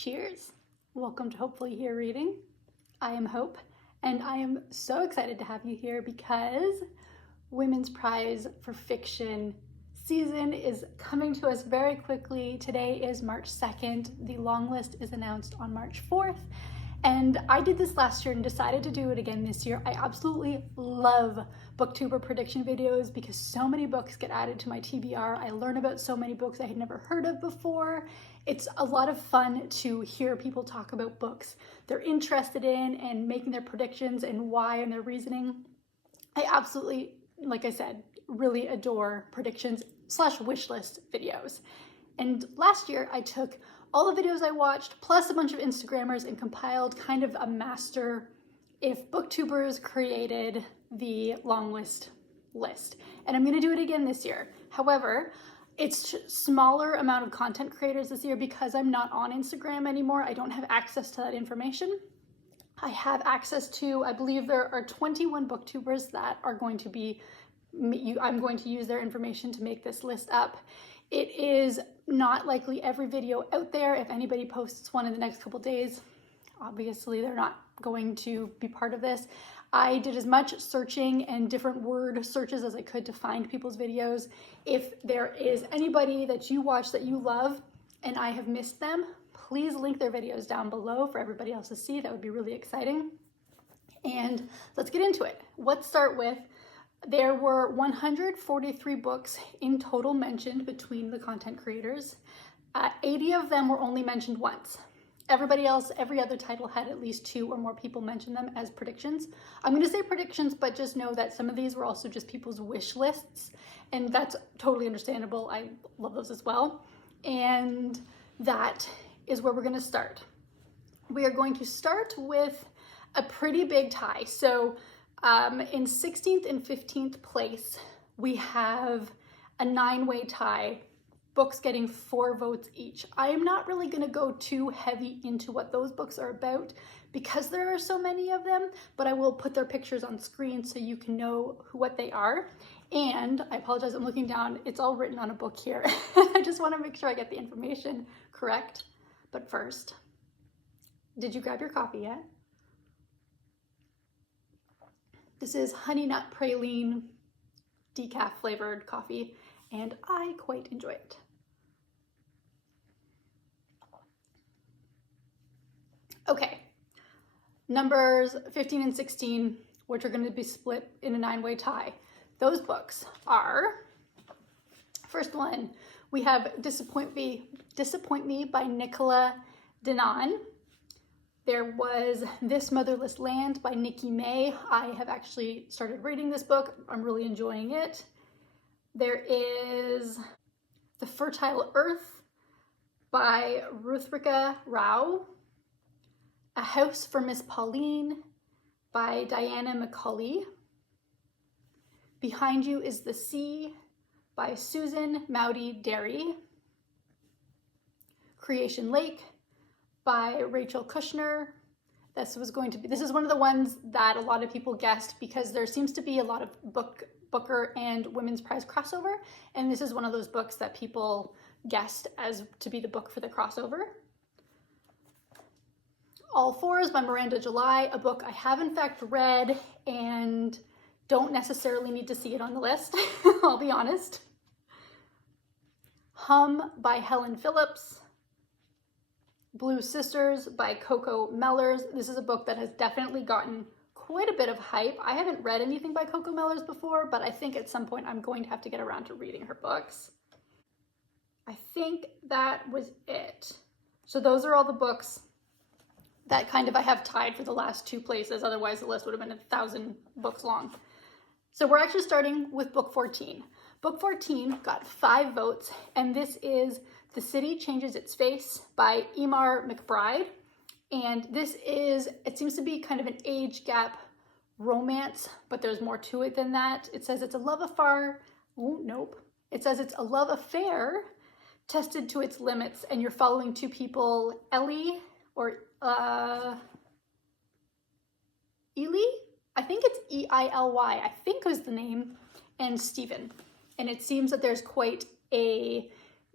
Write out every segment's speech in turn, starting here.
Cheers! Welcome to Hopefully Here Reading. I am Hope, and I am so excited to have you here because Women's Prize for Fiction season is coming to us very quickly. Today is March 2nd. The long list is announced on March 4th. And I did this last year and decided to do it again this year. I absolutely love booktuber prediction videos because so many books get added to my TBR. I learn about so many books I had never heard of before. It's a lot of fun to hear people talk about books they're interested in and making their predictions and why and their reasoning. I absolutely, like I said, really adore predictions / wish list videos. And last year I took all the videos I watched, plus a bunch of Instagrammers, and compiled kind of a master if booktubers created the long list. And I'm gonna do it again this year. However, it's smaller amount of content creators this year because I'm not on Instagram anymore. I don't have access to that information. I have access to, I believe there are 21 booktubers that are going to be, I'm going to use their information to make this list up. It is not likely every video out there. If anybody posts one in the next couple days, obviously they're not going to be part of this. I did as much searching and different word searches as I could to find people's videos. If there is anybody that you watch that you love and I have missed them, please link their videos down below for everybody else to see. That would be really exciting. And let's get into it. Let's start with, there were 143 books in total mentioned between the content creators. 80 of them were only mentioned once. Everybody else, every other title had at least 2 or more people mention them as predictions. I'm going to say predictions, but just know that some of these were also just people's wish lists, and that's totally understandable. I love those as well. And that is where we're going to start. We are going to start with a pretty big tie. So in 16th and 15th place, we have a 9-way tie, books getting 4 votes each. I am not really going to go too heavy into what those books are about because there are so many of them, but I will put their pictures on screen so you can know what they are. And I apologize, I'm looking down. It's all written on a book here. I just want to make sure I get the information correct. But first, did you grab your coffee yet? This is Honey Nut Praline decaf flavored coffee, and I quite enjoy it. Okay, numbers 15 and 16, which are going to be split in a 9-way tie. Those books are, first one, we have Disappoint Me by Nicola Denon. There was This Motherless Land by Nikki May. I have actually started reading this book. I'm really enjoying it. There is The Fertile Earth by Ruthrika Rao. A House for Miss Pauline by Diana McCauley. Behind You is the Sea by Susan Mowdy Derry. Creation Lake by Rachel Kushner. This is one of the ones that a lot of people guessed because there seems to be a lot of Booker and Women's Prize crossover, and this is one of those books that people guessed as to be the book for the crossover. All Fours by Miranda July, a book I have in fact read and don't necessarily need to see it on the list, I'll be honest. Hum by Helen Phillips. Blue Sisters by Coco Mellers. This is a book that has definitely gotten quite a bit of hype. I haven't read anything by Coco Mellers before, but I think at some point I'm going to have to get around to reading her books. I think that was it. So those are all the books that kind of I have tied for the last 2 places. Otherwise the list would have been 1,000 books long. So we're actually starting with book 14. Book 14 got 5 votes, and this is The City Changes Its Face by Emar McBride. And this is, it seems to be kind of an age gap romance, but there's more to it than that. It says it's a love affair. Oh, nope. It says it's a love affair tested to its limits, and you're following 2 people, Ellie, or Ely? I think it's E-I-L-Y, I think was the name, and Stephen. And it seems that there's quite a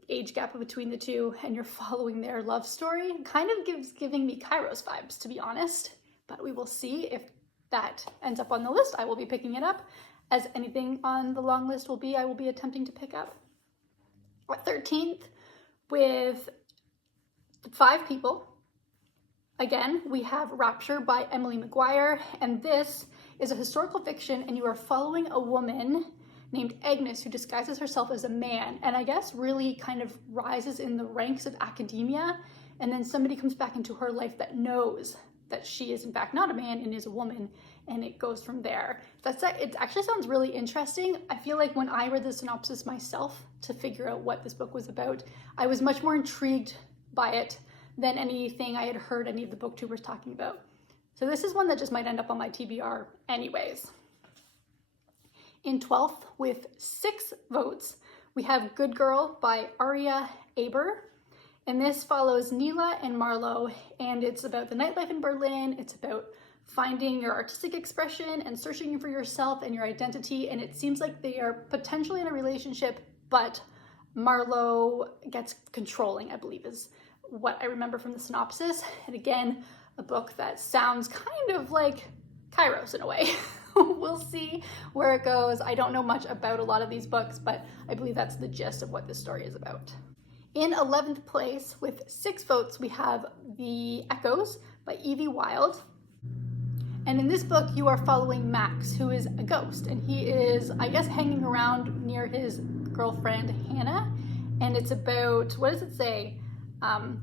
age gap between the two and you're following their love story. Kind of giving me Kairos vibes, to be honest, but we will see if that ends up on the list. I will be picking it up, as anything on the long list I will be attempting to pick up. At 13th, with 5 people, again, we have Rapture by Emily McGuire, and this is a historical fiction, and you are following a woman named Agnes who disguises herself as a man, and I guess really kind of rises in the ranks of academia, and then somebody comes back into her life that knows that she is in fact not a man and is a woman, and it goes from there. It actually sounds really interesting. I feel like when I read the synopsis myself to figure out what this book was about, I was much more intrigued by it than anything I had heard any of the booktubers talking about. So this is one that just might end up on my TBR anyways. In 12th, with 6 votes, we have Good Girl by Aria Aber. And this follows Neela and Marlowe, and it's about the nightlife in Berlin. It's about finding your artistic expression and searching for yourself and your identity. And it seems like they are potentially in a relationship, but Marlowe gets controlling, I believe is what I remember from the synopsis. And again, a book that sounds kind of like Kairos in a way. We'll see where it goes. I don't know much about a lot of these books, but I believe that's the gist of what this story is about. In 11th place, with 6 votes, we have The Echoes by Evie Wilde. And in this book, you are following Max, who is a ghost, and he is, I guess, hanging around near his girlfriend, Hannah. And it's about, what does it say?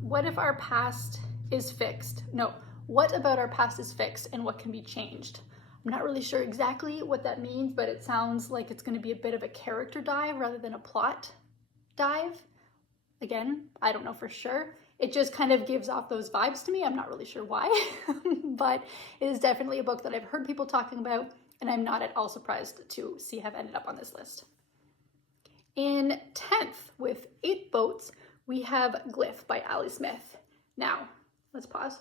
What if our past is fixed? No, what about our past is fixed and what can be changed? I'm not really sure exactly what that means, but it sounds like it's going to be a bit of a character dive rather than a plot dive. Again, I don't know for sure. It just kind of gives off those vibes to me. I'm not really sure why, but it is definitely a book that I've heard people talking about, and I'm not at all surprised to see have ended up on this list. In 10th, with 8 votes, we have Glyph by Ali Smith. Now, let's pause.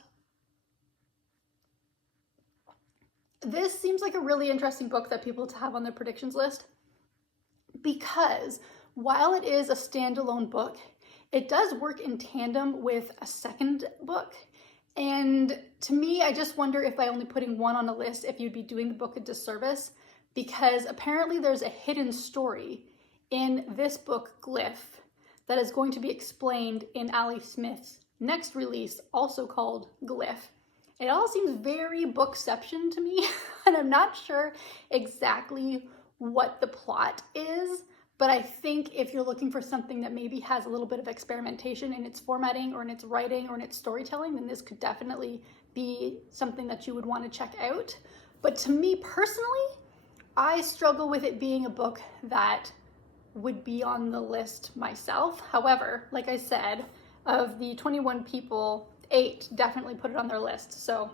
This seems like a really interesting book that people to have on their predictions list, because while it is a standalone book, it does work in tandem with a second book. And to me, I just wonder if by only putting one on a list, if you'd be doing the book a disservice, because apparently there's a hidden story in this book, Glyph, that is going to be explained in Ali Smith's next release, also called Glyph. It all seems very bookception to me, and I'm not sure exactly what the plot is, but I think if you're looking for something that maybe has a little bit of experimentation in its formatting or in its writing or in its storytelling, then this could definitely be something that you would want to check out. But to me personally, I struggle with it being a book that would be on the list myself. However, like I said, of the 21 people, 8 definitely put it on their list. So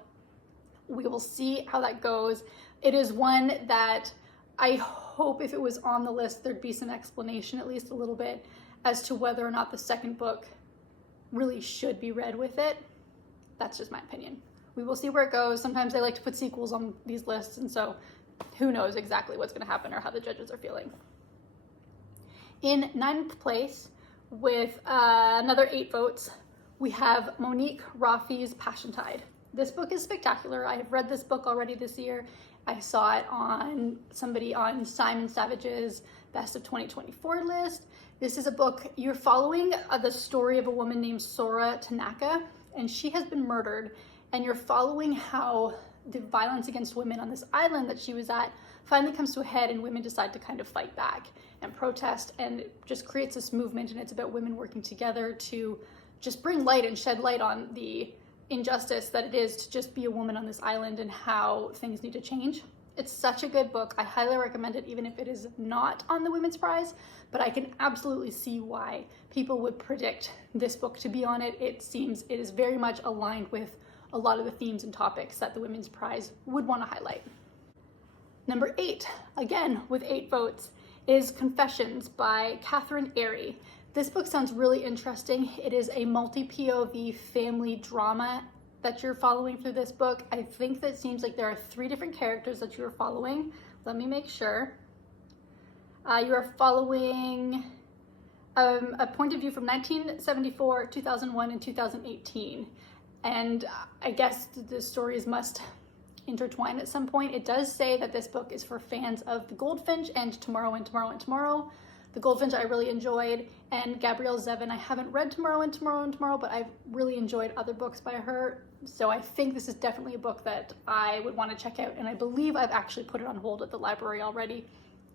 we will see how that goes. It is one that I hope if it was on the list, there'd be some explanation, at least a little bit, as to whether or not the second book really should be read with it. That's just my opinion. We will see where it goes. Sometimes they like to put sequels on these lists, and so who knows exactly what's going to happen or how the judges are feeling. In 9th place, with another 8 votes, we have Monique Rafi's Passion Tide. This book is spectacular. I have read this book already this year. I saw it on somebody on Simon Savage's Best of 2024 list. This is a book, you're following the story of a woman named Sora Tanaka, and she has been murdered, and you're following how the violence against women on this island that she was at finally comes to a head, and women decide to kind of fight back and protest, and it just creates this movement, and it's about women working together to just bring light and shed light on the injustice that it is to just be a woman on this island and how things need to change. It's such a good book. I highly recommend it, even if it is not on the Women's Prize, but I can absolutely see why people would predict this book to be on it. It seems it is very much aligned with a lot of the themes and topics that the Women's Prize would want to highlight. Number 8, again with 8 votes, is Confessions by Catherine Airy. This book sounds really interesting. It is a multi-POV family drama that you're following through this book. I think that seems like there are 3 different characters that you're following. Let me make sure. You are following a point of view from 1974, 2001, and 2018. And I guess the stories must intertwine at some point. It does say that this book is for fans of The Goldfinch and Tomorrow and Tomorrow and Tomorrow. The Goldfinch I really enjoyed, and Gabrielle Zevin, I haven't read Tomorrow and Tomorrow and Tomorrow, but I've really enjoyed other books by her. So I think this is definitely a book that I would want to check out, and I believe I've actually put it on hold at the library already.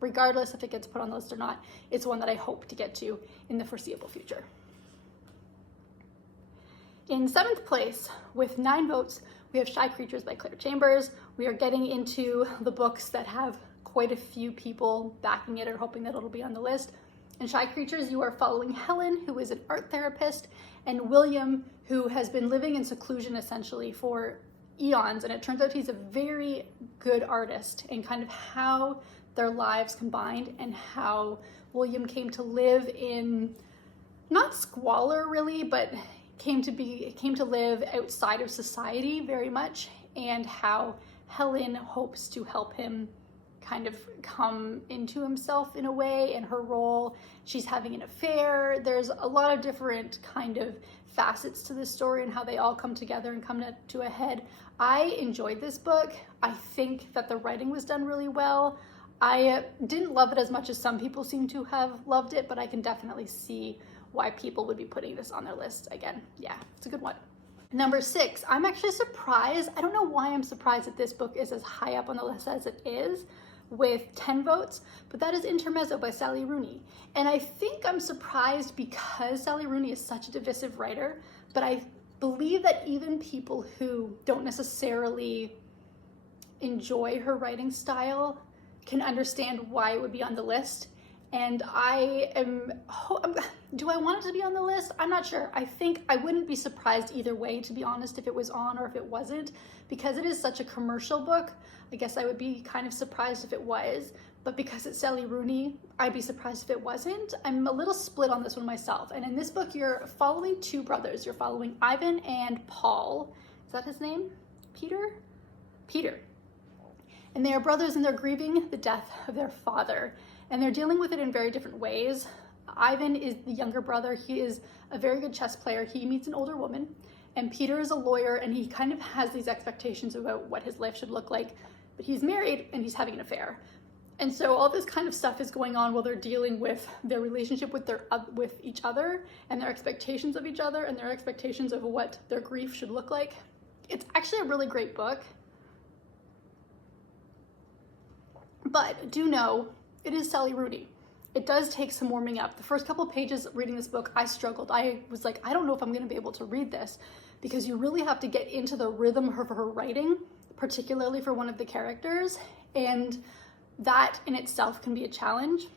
Regardless if it gets put on the list or not, it's one that I hope to get to in the foreseeable future. In 7th place, with 9 votes, we have Shy Creatures by Claire Chambers. We are getting into the books that have quite a few people backing it or hoping that it'll be on the list. In Shy Creatures, you are following Helen, who is an art therapist, and William, who has been living in seclusion essentially for eons, and it turns out he's a very good artist, and kind of how their lives combined and how William came to live in, not squalor really, but came to live outside of society very much, and how Helen hopes to help him kind of come into himself in a way in her role. She's having an affair. There's a lot of different kind of facets to this story and how they all come together and come to a head. I enjoyed this book. I think that the writing was done really well. I didn't love it as much as some people seem to have loved it, but I can definitely see why people would be putting this on their list again. Yeah, it's a good one. Number 6, I'm actually surprised. I don't know why I'm surprised that this book is as high up on the list as it is, with 10 votes, but that is Intermezzo by Sally Rooney. And I think I'm surprised because Sally Rooney is such a divisive writer, but I believe that even people who don't necessarily enjoy her writing style can understand why it would be on the list. And do I want it to be on the list? I'm not sure. I think I wouldn't be surprised either way, to be honest, if it was on or if it wasn't, because it is such a commercial book. I guess I would be kind of surprised if it was, but because it's Sally Rooney, I'd be surprised if it wasn't. I'm a little split on this one myself. And in this book, you're following 2 brothers. You're following Ivan and Paul. Is that his name? Peter? Peter. And they are brothers, and they're grieving the death of their father. And they're dealing with it in very different ways. Ivan is the younger brother. He is a very good chess player. He meets an older woman. And Peter is a lawyer, and he kind of has these expectations about what his life should look like. But he's married, and he's having an affair. And so all this kind of stuff is going on while they're dealing with their relationship with each other, and their expectations of each other, and their expectations of what their grief should look like. It's actually a really great book. But do know, it is Sally Rooney. It does take some warming up. The first couple pages reading this book, I struggled. I was like, I don't know if I'm going to be able to read this, because you really have to get into the rhythm of her writing, particularly for one of the characters, and that in itself can be a challenge.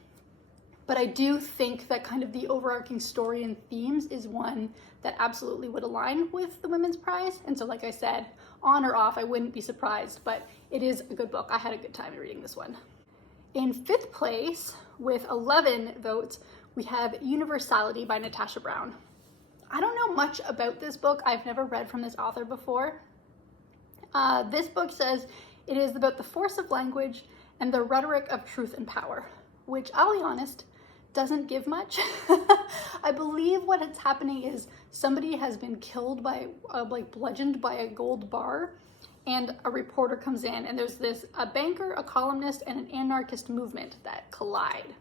But I do think that kind of the overarching story and themes is one that absolutely would align with the Women's Prize. And so, like I said, on or off, I wouldn't be surprised, but it is a good book. I had a good time reading this one. In 5th place, with 11 votes, we have Universality by Natasha Brown. I don't know much about this book. I've never read from this author before. This book says it is about the force of language and the rhetoric of truth and power, which, I'll be honest, doesn't give much. I believe what is happening is somebody has been killed by, bludgeoned by a gold bar, and a reporter comes in, and there's a banker, a columnist, and an anarchist movement that collide.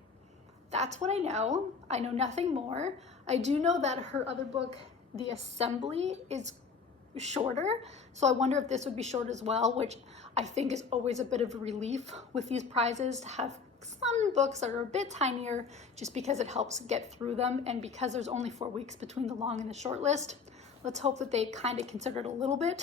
That's what I know. I know nothing more. I do know that her other book, The Assembly, is shorter, so I wonder if this would be short as well, which I think is always a bit of a relief with these prizes, to have some books that are a bit tinier, just because it helps get through them, and because there's only 4 weeks between the long and the short list. Let's hope that they kind of considered a little bit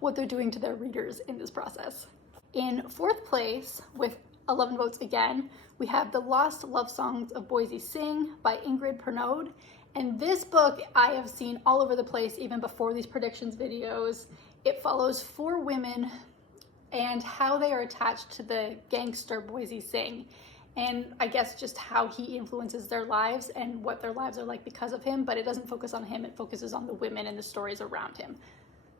what they're doing to their readers in this process. In 4th place, with 11 votes again, we have The Lost Love Songs of Boise Sing by Ingrid Pernod. And this book I have seen all over the place, even before these predictions videos. It follows 4 women and how they are attached to the gangster Boise Sing. And I guess just how he influences their lives and what their lives are like because of him, but it doesn't focus on him, it focuses on the women and the stories around him.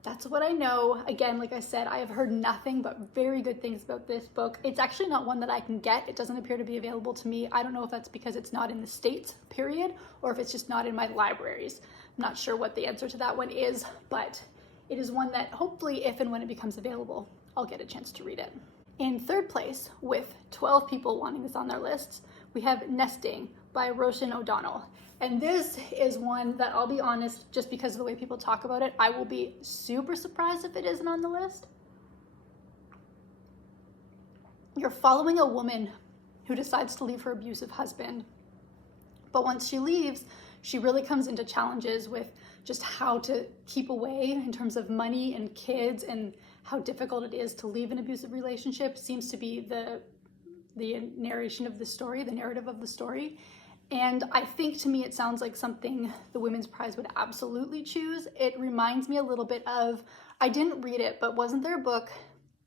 that's what I know. Again, like I said, I have heard nothing but very good things about this book. It's actually not one that I can get. It doesn't appear to be available to me. I don't know if that's because it's not in the States, period, or if it's just not in my libraries. I'm not sure what the answer to that one is, but it is one that hopefully, if and when it becomes available, I'll get a chance to read it. In third place, with 12 people wanting this on their lists, we have Nesting by Roshan O'Donnell. And this is one that, I'll be honest, just because of the way people talk about it, I will be super surprised if it isn't on the list. You're following a woman who decides to leave her abusive husband. But once she leaves, she really comes into challenges with just how to keep away in terms of money and kids, and how difficult it is to leave an abusive relationship seems to be the narration of the story, the narrative of the story. And I think, to me, it sounds like something the Women's Prize would absolutely choose. It reminds me a little bit of, I didn't read it, but wasn't there a book,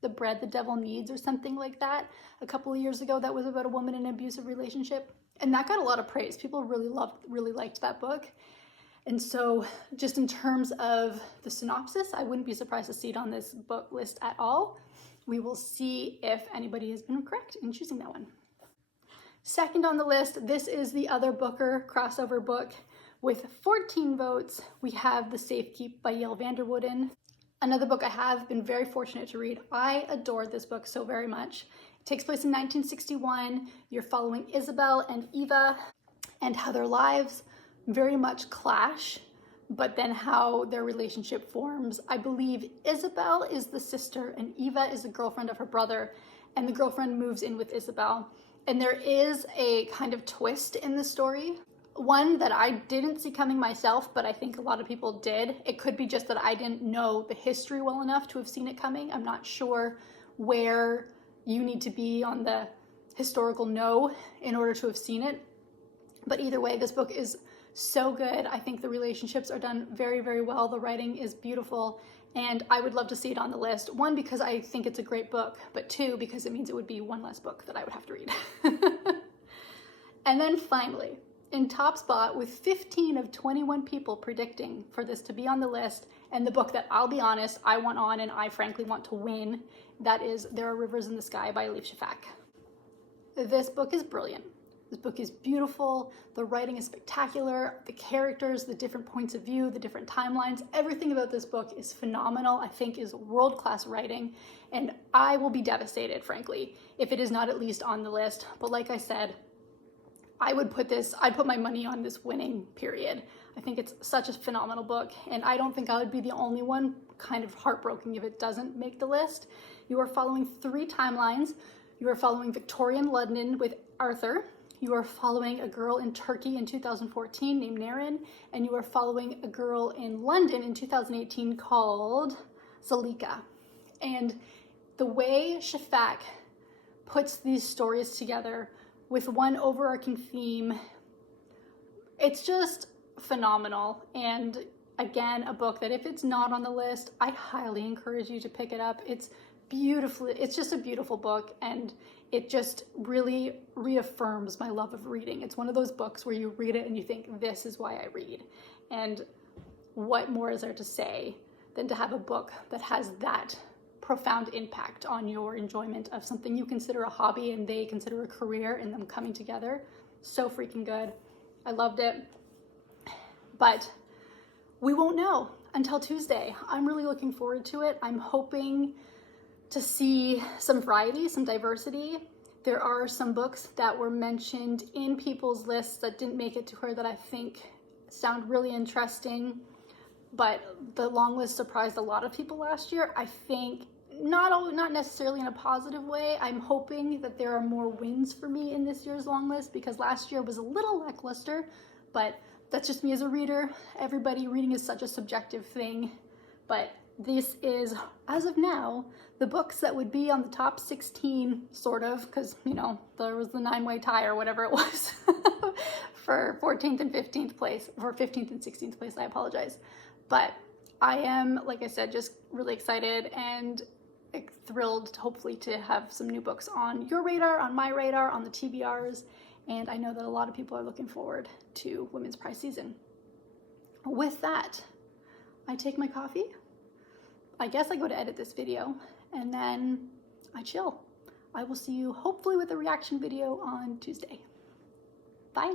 The Bread the Devil Needs, or something like that, a couple of years ago that was about a woman in an abusive relationship? And that got a lot of praise. People really liked that book. And so just in terms of the synopsis, I wouldn't be surprised to see it on this book list at all. We will see if anybody has been correct in choosing that one. Second on the list, this is the other Booker crossover book. With 14 votes, we have The Safe Keep by Yael Vanderwooden. Another book I have been very fortunate to read. I adored this book so very much. It takes place in 1961. You're following Isabel and Eva and how their lives very much clash, but then how their relationship forms. I believe Isabel is the sister and Eva is the girlfriend of her brother, and the girlfriend moves in with Isabel. And there is a kind of twist in the story, one that I didn't see coming myself, but I think a lot of people did. It could be just that I didn't know the history well enough to have seen it coming. I'm not sure where you need to be on the historical know in order to have seen it. But either way, this book is so good. I think the relationships are done very, very well. The writing is beautiful, and I would love to see it on the list. One, because I think it's a great book, but two, because it means it would be one less book that I would have to read. And then finally, in top spot with 15 of 21 people predicting for this to be on the list, and the book that, I'll be honest, I want on and I frankly want to win, that is There Are Rivers in the Sky by Elif Shafak. This book is brilliant. This book is beautiful, the writing is spectacular, the characters, the different points of view, the different timelines, everything about this book is phenomenal. I think is world-class writing, and I will be devastated, frankly, if it is not at least on the list. But like I said, I'd put my money on this winning, period. I think it's such a phenomenal book, and I don't think I would be the only one kind of heartbroken if it doesn't make the list. You are following 3 timelines. You are following Victorian London with Arthur. You are following a girl in Turkey in 2014 named Naren, and you are following a girl in London in 2018 called Zalika. And the way Shafak puts these stories together with one overarching theme, it's just phenomenal. And again, a book that if it's not on the list, I highly encourage you to pick it up. It's just a beautiful book, and it just really reaffirms my love of reading. It's one of those books where you read it and you think, this is why I read. And what more is there to say than to have a book that has that profound impact on your enjoyment of something you consider a hobby and they consider a career, and them coming together. So freaking good. I loved it. But we won't know until Tuesday. I'm really looking forward to it. I'm hoping to see some variety, some diversity. There are some books that were mentioned in people's lists that didn't make it to her that I think sound really interesting, but the long list surprised a lot of people last year. I think not necessarily in a positive way. I'm hoping that there are more wins for me in this year's long list, because last year was a little lackluster, but that's just me as a reader. Reading is such a subjective thing, but this is, as of now, the books that would be on the top 16, sort of, because, there was the 9-way tie or whatever it was for 14th and 15th place, or 15th and 16th place, I apologize. But I am, like I said, just really excited and thrilled, hopefully, to have some new books on your radar, on my radar, on the TBRs, and I know that a lot of people are looking forward to Women's Prize season. With that, I take my coffee, I guess I go to edit this video and then I chill. I will see you hopefully with a reaction video on Tuesday. Bye.